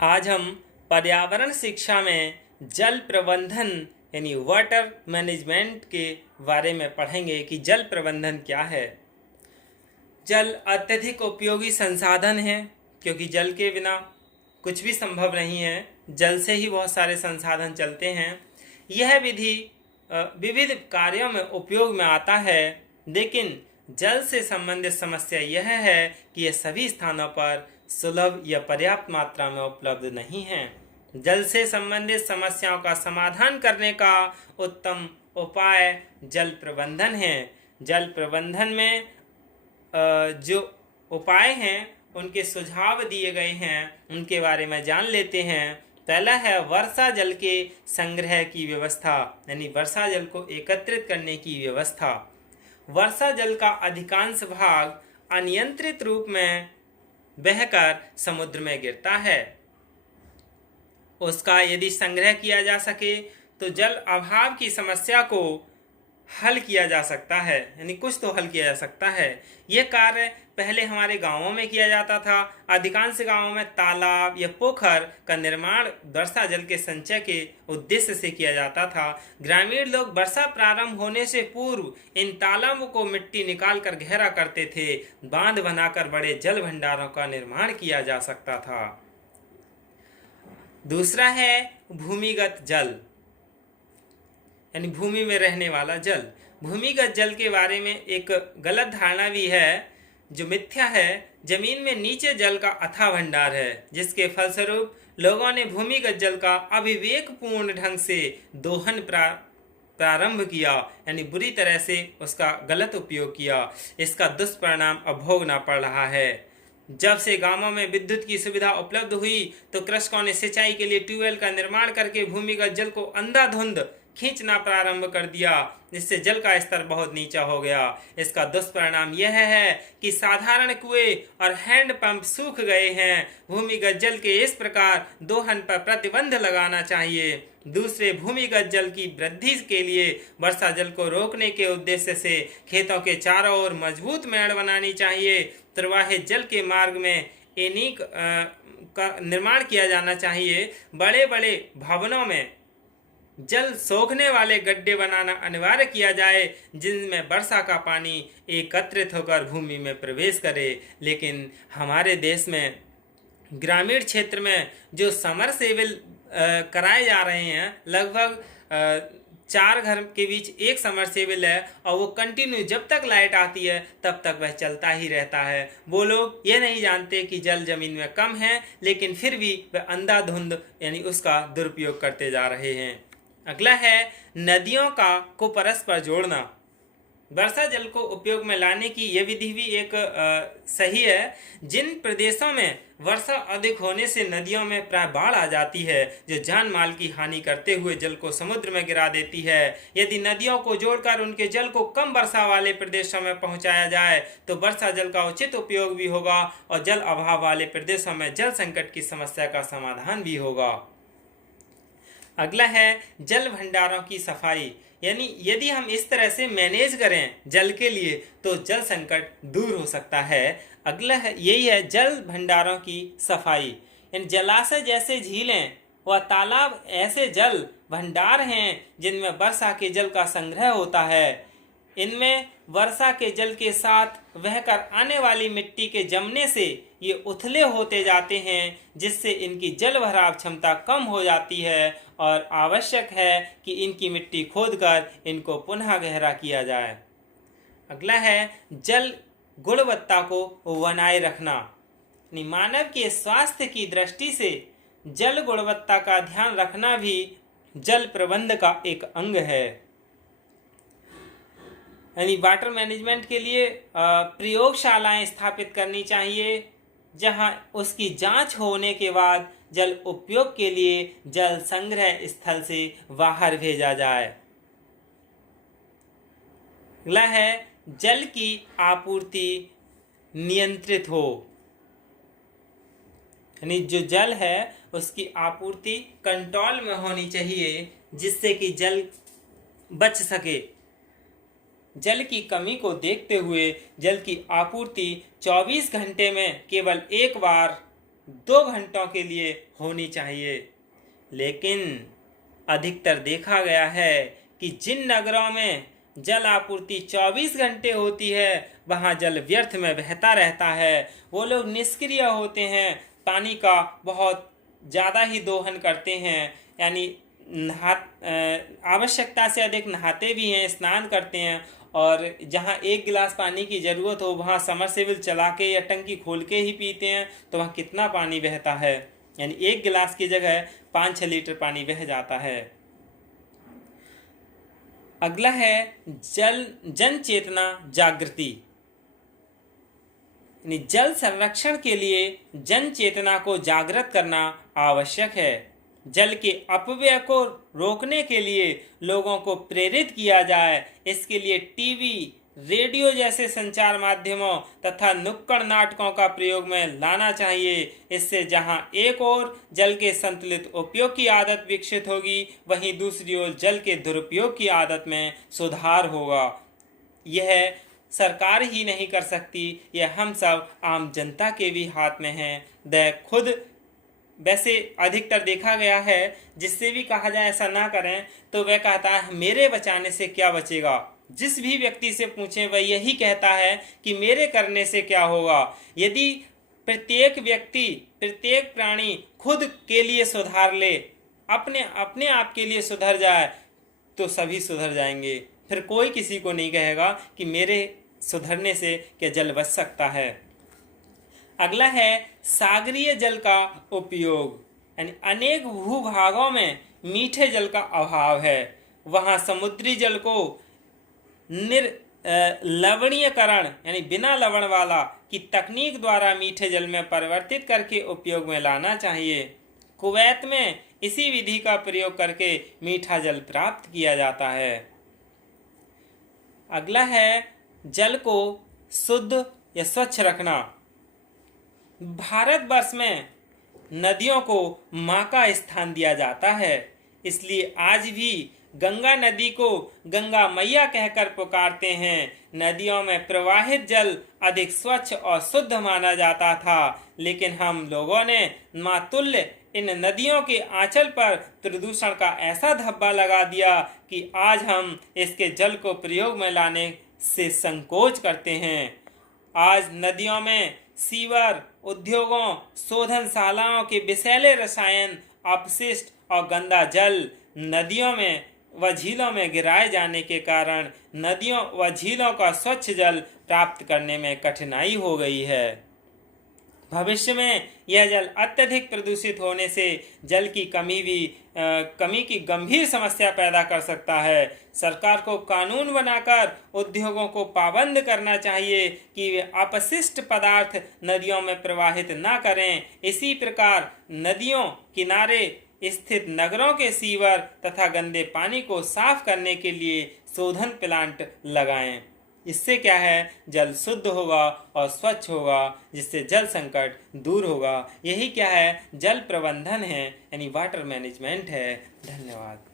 आज हम पर्यावरण शिक्षा में जल प्रबंधन यानी वाटर मैनेजमेंट के बारे में पढ़ेंगे कि जल प्रबंधन क्या है। जल अत्यधिक उपयोगी संसाधन है, क्योंकि जल के बिना कुछ भी संभव नहीं है। जल से ही बहुत सारे संसाधन चलते हैं। यह विधि विविध कार्यों में उपयोग में आता है, लेकिन जल से संबंधित समस्या यह है कि यह सभी स्थानों पर सुलभ या पर्याप्त मात्रा में उपलब्ध नहीं है। जल से संबंधित समस्याओं का समाधान करने का उत्तम उपाय जल प्रबंधन है। जल प्रबंधन में जो उपाय हैं उनके सुझाव दिए गए हैं, उनके बारे में जान लेते हैं। पहला है वर्षा जल के संग्रह की व्यवस्था, यानी वर्षा जल को एकत्रित करने की व्यवस्था। वर्षा जल का अधिकांश भाग अनियंत्रित रूप में बहकर समुद्र में गिरता है। उसका यदि संग्रह किया जा सके तो जल अभाव की समस्या को हल किया जा सकता है, यानी कुछ तो हल किया जा सकता है। यह कार्य पहले हमारे गांवों में किया जाता था। अधिकांश गांवों में तालाब या पोखर का निर्माण वर्षा जल के संचय के उद्देश्य से किया जाता था। ग्रामीण लोग वर्षा प्रारंभ होने से पूर्व इन तालाबों को मिट्टी निकाल कर गहरा करते थे। बांध बनाकर बड़े जल भंडारों का निर्माण किया जा सकता था। दूसरा है भूमिगत जल, यानी भूमि में रहने वाला जल। भूमिगत जल के बारे में एक गलत धारणा भी है, जो मिथ्या है। जमीन में नीचे जल का अथाह भंडार है, जिसके फलस्वरूप लोगों ने भूमिगत जल का अविवेकपूर्ण ढंग से दोहन प्रारंभ किया, यानी बुरी तरह से उसका गलत उपयोग किया। इसका दुष्परिणाम अब भोगना पड़ रहा है। जब से गांवों में विद्युत की सुविधा उपलब्ध हुई तो कृषकों ने सिंचाई के लिए ट्यूबवेल का निर्माण करके भूमिगत जल को अंधाधुंध खींचना प्रारंभ कर दिया, जिससे जल का स्तर बहुत नीचा हो गया। इसका दुष्परिणाम यह है कि साधारण कुएं और हैंडपंप सूख गए हैं। भूमिगत जल के इस प्रकार दोहन पर प्रतिबंध लगाना चाहिए। दूसरे, भूमिगत जल की वृद्धि के लिए वर्षा जल को रोकने के उद्देश्य से खेतों के चारों ओर मजबूत मेड़ बनानी चाहिए। प्रवाहित जल के मार्ग में एनीक का निर्माण किया जाना चाहिए। बड़े बड़े भवनों में जल सोखने वाले गड्ढे बनाना अनिवार्य किया जाए, जिनमें वर्षा का पानी एकत्रित होकर भूमि में प्रवेश करे। लेकिन हमारे देश में ग्रामीण क्षेत्र में जो समरसेबल कराए जा रहे हैं, लगभग 4 घर के बीच एक समरसेबल है, और वो कंटिन्यू जब तक लाइट आती है तब तक वह चलता ही रहता है। वो लोग ये नहीं जानते कि जल जमीन में कम है, लेकिन फिर भी वह अंधाधुंध यानी उसका दुरुपयोग करते जा रहे हैं। अगला है नदियों को परस्पर जोड़ना। वर्षा जल को उपयोग में लाने की यह विधि भी एक सही है। जिन प्रदेशों में वर्षा अधिक होने से नदियों में प्राय बाढ़ आ जाती है, जो जान माल की हानि करते हुए जल को समुद्र में गिरा देती है, यदि नदियों को जोड़कर उनके जल को कम वर्षा वाले प्रदेशों में पहुंचाया जाए तो वर्षा जल का उचित उपयोग भी होगा और जल अभाव वाले प्रदेशों में जल संकट की समस्या का समाधान भी होगा। अगला है जल भंडारों की सफाई, यानी यदि हम इस तरह से मैनेज करें जल के लिए तो जल संकट दूर हो सकता है। अगला है यही है जल भंडारों की सफाई। इन जलाशय जैसे झीलें व तालाब ऐसे जल भंडार हैं जिनमें वर्षा के जल का संग्रह होता है। इनमें वर्षा के जल के साथ बहकर आने वाली मिट्टी के जमने से ये उथले होते जाते हैं, जिससे इनकी जल भराव क्षमता कम हो जाती है और आवश्यक है कि इनकी मिट्टी खोदकर इनको पुनः गहरा किया जाए। अगला है जल गुणवत्ता को बनाए रखना। मानव के स्वास्थ्य की दृष्टि से जल गुणवत्ता का ध्यान रखना भी जल प्रबंध का एक अंग है। यानी वाटर मैनेजमेंट के लिए प्रयोगशालाएं स्थापित करनी चाहिए, जहां उसकी जांच होने के बाद जल उपयोग के लिए जल संग्रह स्थल से बाहर भेजा जाए। अगला है जल की आपूर्ति नियंत्रित हो, यानी जो जल है उसकी आपूर्ति कंट्रोल में होनी चाहिए, जिससे कि जल बच सके। जल की कमी को देखते हुए जल की आपूर्ति 24 घंटे में केवल एक बार 2 घंटों के लिए होनी चाहिए। लेकिन अधिकतर देखा गया है कि जिन नगरों में जल आपूर्ति 24 घंटे होती है वहाँ जल व्यर्थ में बहता रहता है। वो लोग निष्क्रिय होते हैं, पानी का बहुत ज़्यादा ही दोहन करते हैं, यानी आवश्यकता से अधिक नहाते भी हैं, स्नान करते हैं, और जहाँ 1 गिलास पानी की ज़रूरत हो वहाँ समरसेबल चला के या टंकी खोल के ही पीते हैं, तो वहाँ कितना पानी बहता है, यानी 1 गिलास की जगह 5-6 लीटर पानी बह जाता है। अगला है जन चेतना जागृति, यानी जल संरक्षण के लिए जन चेतना को जागृत करना आवश्यक है। जल के अपव्यय को रोकने के लिए लोगों को प्रेरित किया जाए। इसके लिए टीवी, रेडियो जैसे संचार माध्यमों तथा नुक्कड़ नाटकों का प्रयोग में लाना चाहिए। इससे जहां एक ओर जल के संतुलित उपयोग की आदत विकसित होगी, वहीं दूसरी ओर जल के दुरुपयोग की आदत में सुधार होगा। यह सरकार ही नहीं कर सकती, यह हम सब आम जनता के भी हाथ में है। खुद वैसे अधिकतर देखा गया है, जिससे भी कहा जाए ऐसा ना करें तो वह कहता है मेरे बचाने से क्या बचेगा। जिस भी व्यक्ति से पूछें वह यही कहता है कि मेरे करने से क्या होगा। यदि प्रत्येक व्यक्ति, प्रत्येक प्राणी खुद के लिए सुधार ले, अपने आप के लिए सुधर जाए, तो सभी सुधर जाएंगे। फिर कोई किसी को नहीं कहेगा कि मेरे सुधरने से क्या जल बच सकता है। अगला है सागरीय जल का उपयोग, यानी अनेक भूभागों में मीठे जल का अभाव है। वहाँ समुद्री जल को लवणीयकरण यानी बिना लवण वाला की तकनीक द्वारा मीठे जल में परिवर्तित करके उपयोग में लाना चाहिए। कुवैत में इसी विधि का प्रयोग करके मीठा जल प्राप्त किया जाता है। अगला है जल को शुद्ध या स्वच्छ रखना। भारतवर्ष में नदियों को मां का स्थान दिया जाता है, इसलिए आज भी गंगा नदी को गंगा मैया कहकर पुकारते हैं। नदियों में प्रवाहित जल अधिक स्वच्छ और शुद्ध माना जाता था, लेकिन हम लोगों ने मातुल्य इन नदियों के आंचल पर प्रदूषण का ऐसा धब्बा लगा दिया कि आज हम इसके जल को प्रयोग में लाने से संकोच करते हैं। आज नदियों में सीवर, उद्योगों, शोधनशालाओं के विषैले रसायन, अपशिष्ट और गंदा जल नदियों में व झीलों में गिराए जाने के कारण नदियों व झीलों का स्वच्छ जल प्राप्त करने में कठिनाई हो गई है। भविष्य में यह जल अत्यधिक प्रदूषित होने से जल की कमी की गंभीर समस्या पैदा कर सकता है। सरकार को कानून बनाकर उद्योगों को पाबंद करना चाहिए कि वे अपशिष्ट पदार्थ नदियों में प्रवाहित न करें। इसी प्रकार नदियों किनारे स्थित नगरों के सीवर तथा गंदे पानी को साफ करने के लिए शोधन प्लांट लगाएं। इससे क्या है, जल शुद्ध होगा और स्वच्छ होगा, जिससे जल संकट दूर होगा। यही क्या है, जल प्रबंधन है, यानी वाटर मैनेजमेंट है। धन्यवाद।